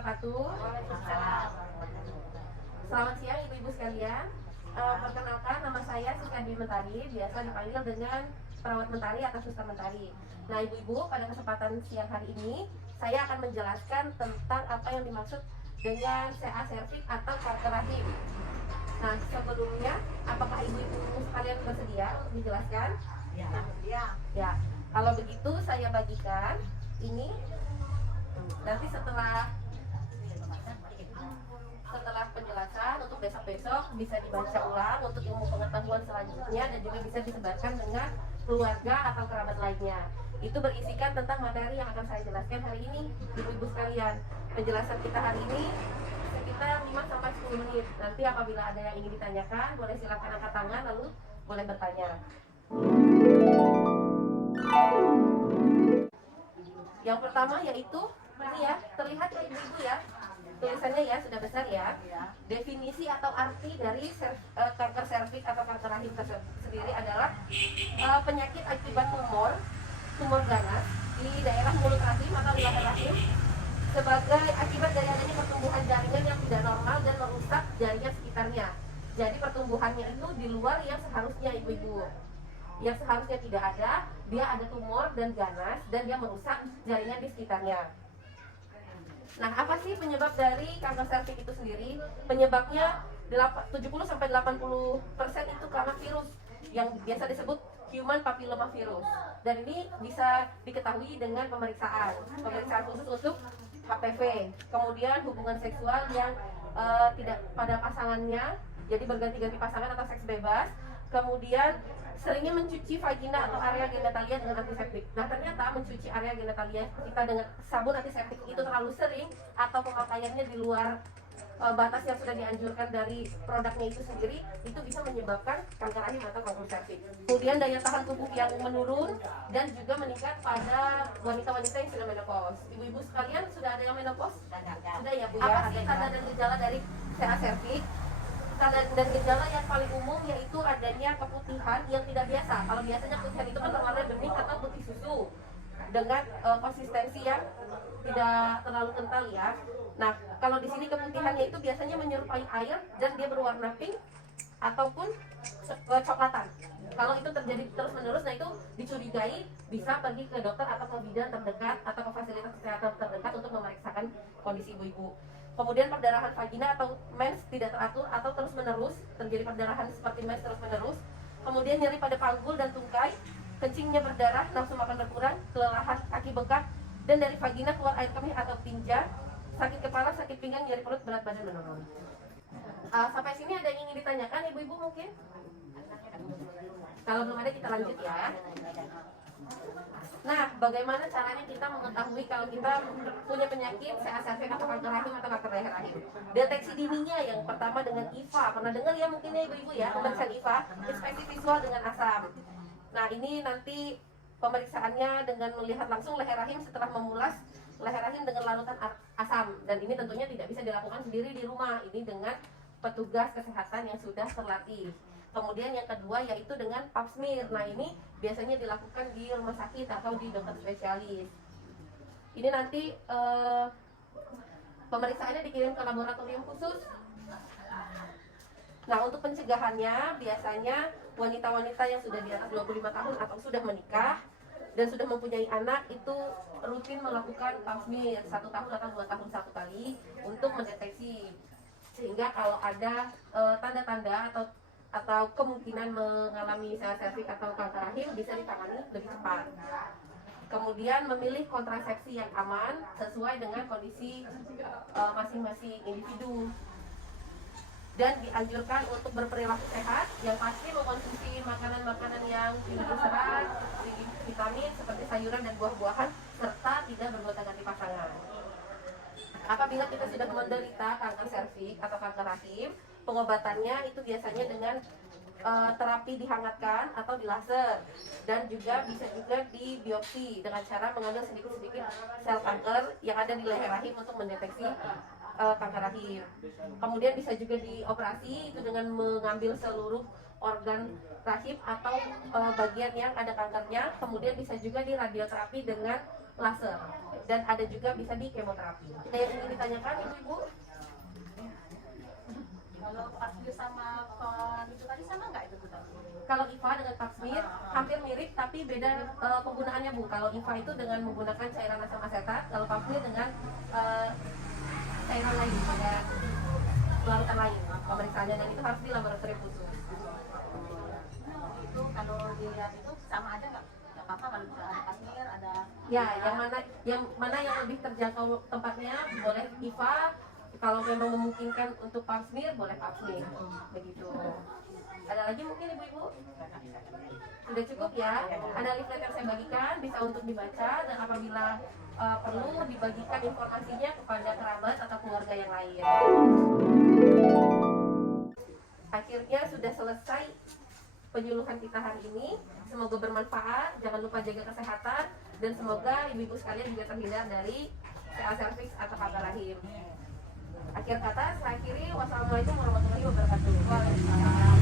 wabarakatuh. Selamat siang ibu-ibu sekalian. Perkenalkan, nama saya Siska Dwi Mentari, biasa dipanggil dengan perawat Mentari atau suster Mentari. Nah ibu-ibu, pada kesempatan siang hari ini saya akan menjelaskan tentang apa yang dimaksud dengan CA cervix atau kanker rahim. Nah sebelumnya, apakah ibu-ibu sekalian bersedia untuk dijelaskan? Ya. Kalau begitu saya bagikan ini. Nanti setelah penjelasan untuk besok-besok bisa dibaca ulang untuk ilmu pengetahuan selanjutnya dan juga bisa disebarkan dengan keluarga atau kerabat lainnya. Itu berisikan tentang materi yang akan saya jelaskan hari ini, ibu-ibu sekalian. Penjelasan kita hari ini sekitar 5-10 menit. Nanti apabila ada yang ingin ditanyakan, boleh silakan angkat tangan lalu boleh bertanya. Yang pertama yaitu ini ya, terlihat ya ibu-ibu ya, tulisannya ya sudah besar ya. Definisi atau arti dari kanker serviks atau kanker rahim sendiri adalah penyakit akibat tumor ganas di daerah mulut rahim atau di leher rahim sebagai akibat dari adanya pertumbuhan jaringan yang tidak normal dan merusak jaringan sekitarnya. Jadi pertumbuhannya itu di luar yang seharusnya ibu-ibu. Yang seharusnya tidak ada, dia ada tumor dan ganas dan dia merusak jaringan di sekitarnya. Nah, apa sih penyebab dari kanker serviks itu sendiri? Penyebabnya 70-80% itu karena virus yang biasa disebut human papilloma virus. Dan ini bisa diketahui dengan pemeriksaan khusus untuk HPV. Kemudian hubungan seksual yang tidak pada pasangannya, jadi berganti-ganti pasangan atau seks bebas. Kemudian seringnya mencuci vagina atau area genitalia dengan antiseptik. Nah ternyata mencuci area genitalia kita dengan sabun antiseptik itu terlalu sering atau pemakaiannya di luar batas yang sudah dianjurkan dari produknya itu sendiri, itu bisa menyebabkan kanker rahim atau kanker serviks. Kemudian daya tahan tubuh yang menurun dan juga meningkat pada wanita-wanita yang sudah menopause. Ibu-ibu sekalian sudah ada yang menopause? Sudah ya Bu ya. Apa sih tanda dan gejala dari CA cervix? Tanda dan gejala yang paling umum yaitu adanya keputihan yang tidak biasa. Kalau biasanya keputihan itu kan berwarna bening atau putih susu dengan konsistensi yang tidak terlalu kental ya. Nah, kalau di sini keputihannya itu biasanya menyerupai air dan dia berwarna pink ataupun kecoklatan. Kalau itu terjadi terus-menerus, nah itu dicurigai, bisa pergi ke dokter atau ke bidan terdekat atau ke fasilitas kesehatan terdekat untuk memeriksakan kondisi ibu-ibu. Kemudian perdarahan vagina atau mens tidak teratur atau terus-menerus, terjadi perdarahan seperti mens terus-menerus. Kemudian nyeri pada panggul dan tungkai, kencingnya berdarah, nafsu makan berkurang, kelelahan, kaki bengkak, dan dari vagina keluar air kemih atau tinja, sakit kepala, sakit pinggang, nyeri perut, berat badan menurun. Sampai sini ada yang ingin ditanyakan ibu-ibu mungkin? Kalau belum ada kita lanjut ya. Nah, bagaimana caranya kita mengetahui kalau kita punya penyakit CA cervix atau kanker rahim atau kanker leher rahim? Deteksi dininya yang pertama dengan IVA. Pernah dengar ya mungkin ya ibu-ibu ya, pemeriksaan IVA, inspeksi visual dengan asam. Nah, ini nanti pemeriksaannya dengan melihat langsung leher rahim setelah memulas leher rahim dengan larutan asam. Dan ini tentunya tidak bisa dilakukan sendiri di rumah. Ini dengan petugas kesehatan yang sudah terlatih. Kemudian yang kedua yaitu dengan pap smear. Nah ini biasanya dilakukan di rumah sakit atau di dokter spesialis. Ini nanti pemeriksaannya dikirim ke laboratorium khusus. Nah untuk pencegahannya biasanya wanita-wanita yang sudah di atas 25 tahun atau sudah menikah dan sudah mempunyai anak itu rutin melakukan pap smear 1 tahun atau 2 tahun 1 kali untuk mendeteksi, sehingga kalau ada tanda-tanda atau kemungkinan mengalami CA cervix atau kanker rahim bisa ditangani lebih cepat. Kemudian memilih kontrasepsi yang aman sesuai dengan kondisi masing-masing individu. Dan dianjurkan untuk berperilaku sehat, yang pasti mengkonsumsi makanan-makanan yang tinggi serat, tinggi vitamin seperti sayuran dan buah-buahan, serta tidak bergonta-ganti pasangan. Apabila kita sudah menderita kanker serviks atau kanker rahim, pengobatannya itu biasanya dengan terapi dihangatkan atau di laser, dan juga bisa juga di biopsi dengan cara mengambil sedikit-sedikit sel kanker yang ada di leher rahim untuk mendeteksi kanker rahim. Kemudian bisa juga dioperasi itu dengan mengambil seluruh organ rahim atau bagian yang ada kankernya. Kemudian bisa juga di radioterapi dengan laser, dan ada juga bisa di kemoterapi. Ada yang ingin ditanyakan ibu-ibu? Kalau pap smear sama kon itu tadi sama nggak itu tuh? Kalau IVA dengan pap smear hampir mirip, tapi beda penggunaannya Bu. Kalau IVA itu dengan menggunakan cairan asam asetat, kalau pap smear dengan cairan lain, ya, larutan lain pemeriksaannya, dan itu harus di laboratorium khusus. Itu kalau dilihat itu sama aja nggak apa-apa kalau ada pap smear ada. Ya, yang mana yang lebih terjangkau tempatnya boleh IVA. Kalau memang memungkinkan untuk pap smear, boleh pap smear. Begitu. Ada lagi mungkin ibu-ibu? Sudah cukup ya? Ada leaflet yang saya bagikan, bisa untuk dibaca, dan apabila perlu dibagikan informasinya kepada kerabat atau keluarga yang lain. Akhirnya sudah selesai penyuluhan kita hari ini. Semoga bermanfaat, jangan lupa jaga kesehatan, dan semoga ibu-ibu sekalian juga terhindar dari CA cervix atau kanker rahim. Akhir kata, saya akhiri. Wassalamualaikum warahmatullahi wabarakatuh. Waalaikumsalam.